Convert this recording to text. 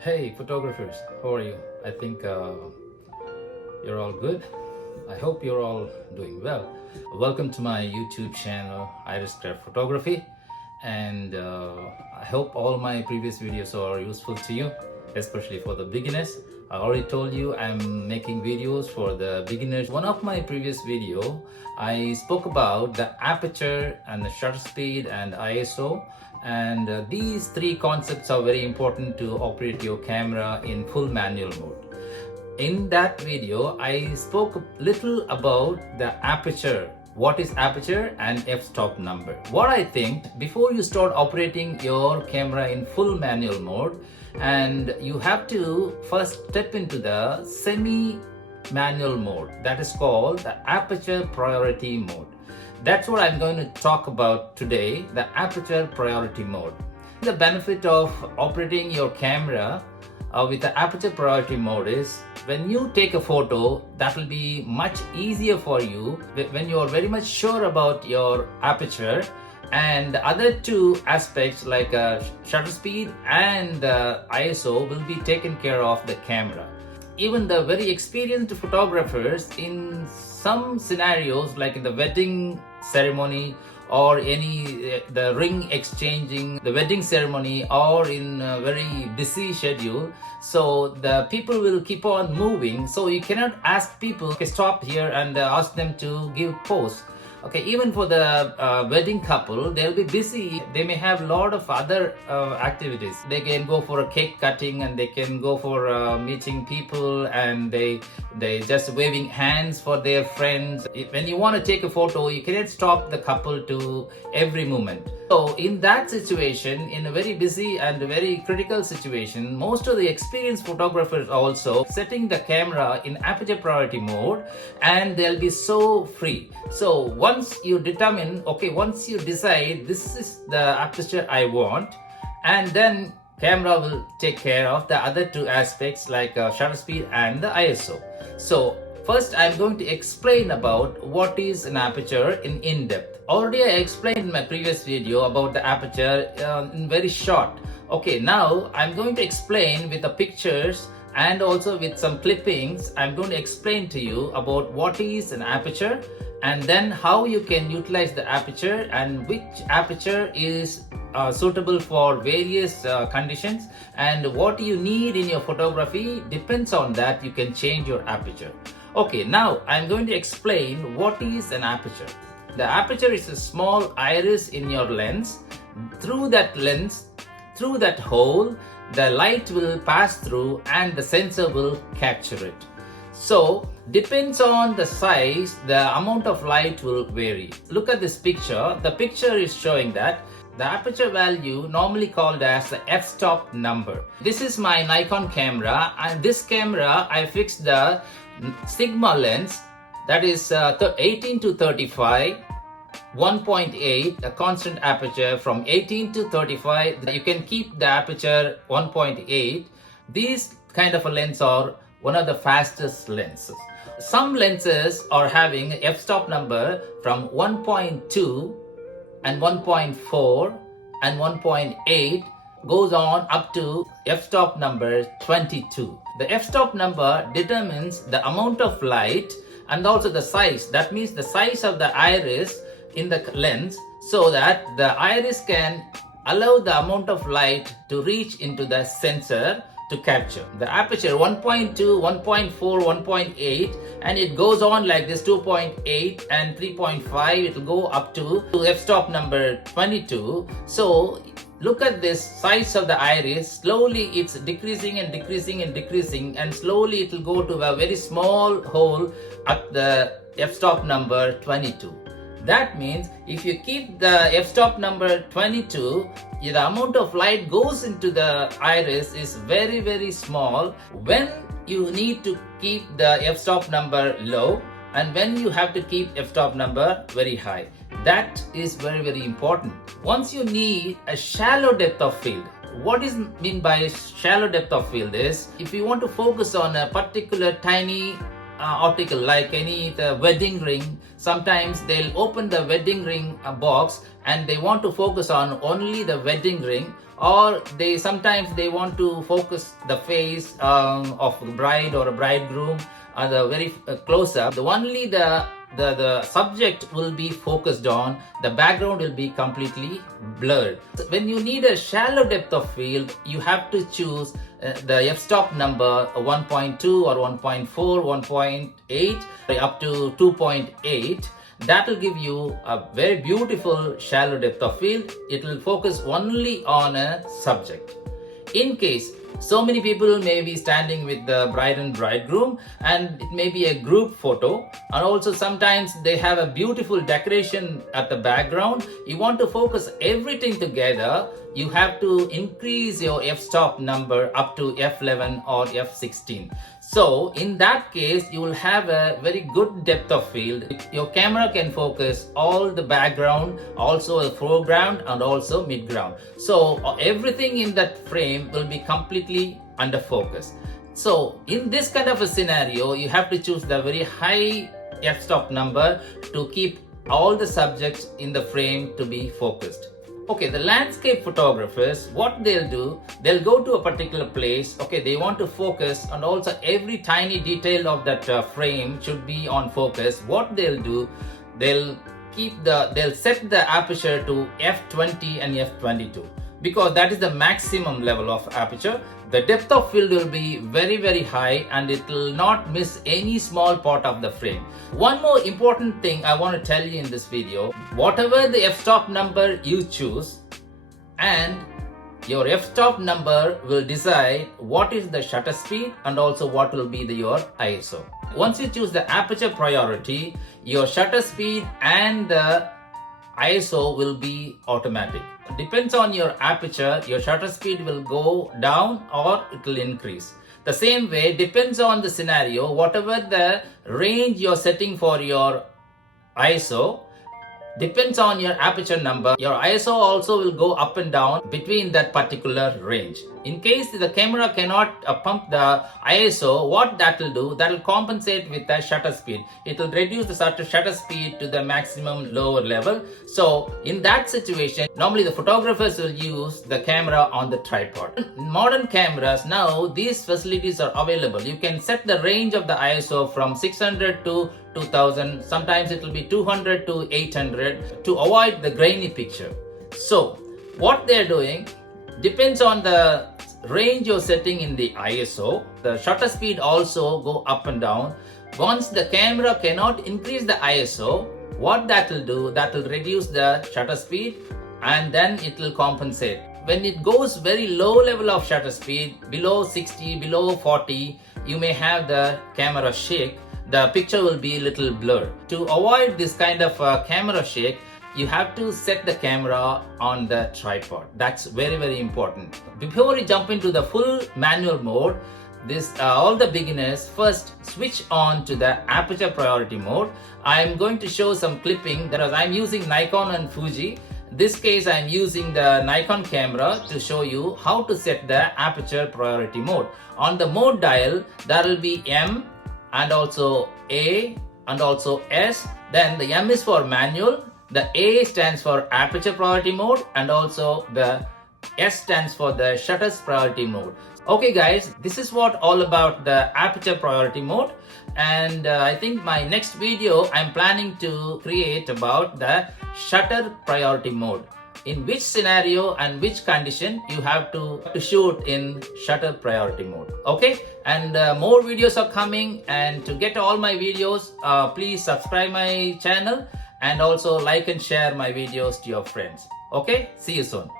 Hey photographers, how are you? I think you're all good. I hope you're all doing well. Welcome to my YouTube channel, Iris Craft Photography, and I hope all my previous videos are useful to you, especially for the beginners. I already told you I'm making videos for the beginners. One of my previous video, I spoke about the aperture and the shutter speed and ISO, and these three concepts are very important to operate your camera in full manual mode. In that video, I spoke a little about the aperture. What is aperture and f-stop number? What I think, before you start operating your camera in full manual mode, and you have to first step into the semi-manual mode, that is called the aperture priority mode. That's what I'm going to talk about today, the aperture priority mode. The benefit of operating your camera with the aperture priority mode is when you take a photo, that will be much easier for you when you are very much sure about your aperture, and the other two aspects like shutter speed and ISO will be taken care of the camera. Even the very experienced photographers, in some scenarios like in the wedding ceremony or the ring exchanging, the wedding ceremony, or in a very busy schedule, so the people will keep on moving, so you cannot ask people, okay, stop here, and ask them to give pose. Okay, even for the wedding couple, they'll be busy. They may have a lot of other activities. They can go for a cake cutting, and they can go for meeting people, and they just waving hands for their friends. When you want to take a photo, you cannot stop the couple to every moment. So in that situation, in a very busy and very critical situation, most of the experienced photographers also setting the camera in aperture priority mode, and they'll be so free. So once you determine, okay, once you decide this is the aperture I want, and then camera will take care of the other two aspects like shutter speed and the ISO. So first I'm going to explain about what is an aperture in depth. Already I explained in my previous video about the aperture in very short. Okay, now I'm going to explain with the pictures and also with some clippings. I'm going to explain to you about what is an aperture, and then how you can utilize the aperture, and which aperture is suitable for various conditions, and what you need in your photography depends on that. You can change your aperture. Okay, now I'm going to explain what is an aperture. The aperture is a small iris in your lens. Through that lens, through that hole, the light will pass through and the sensor will capture it. So depends on the size, the amount of light will vary. Look at this picture. The picture is showing that the aperture value, normally called as the f-stop number. This is my Nikon camera, and this camera I fixed the Sigma lens, that is 18 to 35, 1.8, a constant aperture. From 18 to 35, you can keep the aperture 1.8. These kind of a lens are one of the fastest lenses. Some lenses are having f-stop number from 1.2 and 1.4 and 1.8 goes on up to f-stop number 22. The f-stop number determines the amount of light and also the size. That means the size of the iris in the lens, so that the iris can allow the amount of light to reach into the sensor to capture. The aperture 1.2, 1.4, 1.8, and it goes on like this, 2.8 and 3.5. it will go up to f-stop number 22. So look at this size of the iris. Slowly it's decreasing and decreasing and decreasing, and slowly it will go to a very small hole at the f-stop number 22. That means if you keep the f-stop number 22, the amount of light goes into the iris is very, very small. When you need to keep the f-stop number low, and when you have to keep f-stop number very high, that is very, very important. Once you need a shallow depth of field. What is mean by shallow depth of field is, if you want to focus on a particular tiny article like the wedding ring, sometimes they'll open the wedding ring box and they want to focus on only the wedding ring, or sometimes they want to focus the face of the bride or a bridegroom at the very close up. Only the subject will be focused on, the background will be completely blurred. So when you need a shallow depth of field, you have to choose the f-stop number 1.2 or 1.4, 1.8 up to 2.8. That will give you a very beautiful shallow depth of field. It will focus only on a subject. In case so many people may be standing with the bride and bridegroom, and it may be a group photo, and also sometimes they have a beautiful decoration at the background. You want to focus everything together, you have to increase your f-stop number up to f11 or f16. So in that case, you will have a very good depth of field. Your camera can focus all the background, also the foreground and also midground. So everything in that frame will be completely under focus. So in this kind of a scenario, you have to choose the very high f-stop number to keep all the subjects in the frame to be focused. Okay, the landscape photographers, what they'll do, they'll go to a particular place. Okay, they want to focus, and also every tiny detail of that frame should be on focus. What they'll do, they'll set the aperture to f20 and f22, because that is the maximum level of aperture. The depth of field will be very, very high, and it will not miss any small part of the frame. One more important thing I want to tell you in this video: whatever the f-stop number you choose, and your f-stop number will decide what is the shutter speed and also what will be your ISO. Once you choose the aperture priority, your shutter speed and the ISO will be automatic. Depends on your aperture, your shutter speed will go down or it will increase. The same way, depends on the scenario, whatever the range you're setting for your ISO, depends on your aperture number, your ISO also will go up and down between that particular range. In case the camera cannot pump the ISO, what that will do, that will compensate with the shutter speed. It will reduce the shutter speed to the maximum lower level. So in that situation, normally the photographers will use the camera on the tripod. In modern cameras now, these facilities are available. You can set the range of the ISO from 600 to 2000, sometimes it will be 200 to 800 to avoid the grainy picture. So what they're doing depends on the range you're setting in the ISO. The shutter speed also go up and down. Once the camera cannot increase the ISO, what that will do, that will reduce the shutter speed and then it will compensate. When it goes very low level of shutter speed, below 60, below 40, you may have the camera shake. The picture will be a little blurred. To avoid this kind of camera shake, you have to set the camera on the tripod. That's very, very important. Before we jump into the full manual mode, all the beginners first switch on to the aperture priority mode. I'm going to show some clipping that I'm using Nikon and Fuji. In this case, I'm using the Nikon camera to show you how to set the aperture priority mode. On the mode dial, there will be M and also A and also S. Then the M is for manual, the A stands for aperture priority mode, and also the S stands for the shutter priority mode. Okay guys, this is what all about the aperture priority mode, and I think my next video I'm planning to create about the shutter priority mode. In which scenario and which condition you have to shoot in shutter priority mode. Okay, and more videos are coming, and to get all my videos, please subscribe my channel and also like and share my videos to your friends. Okay, see you soon.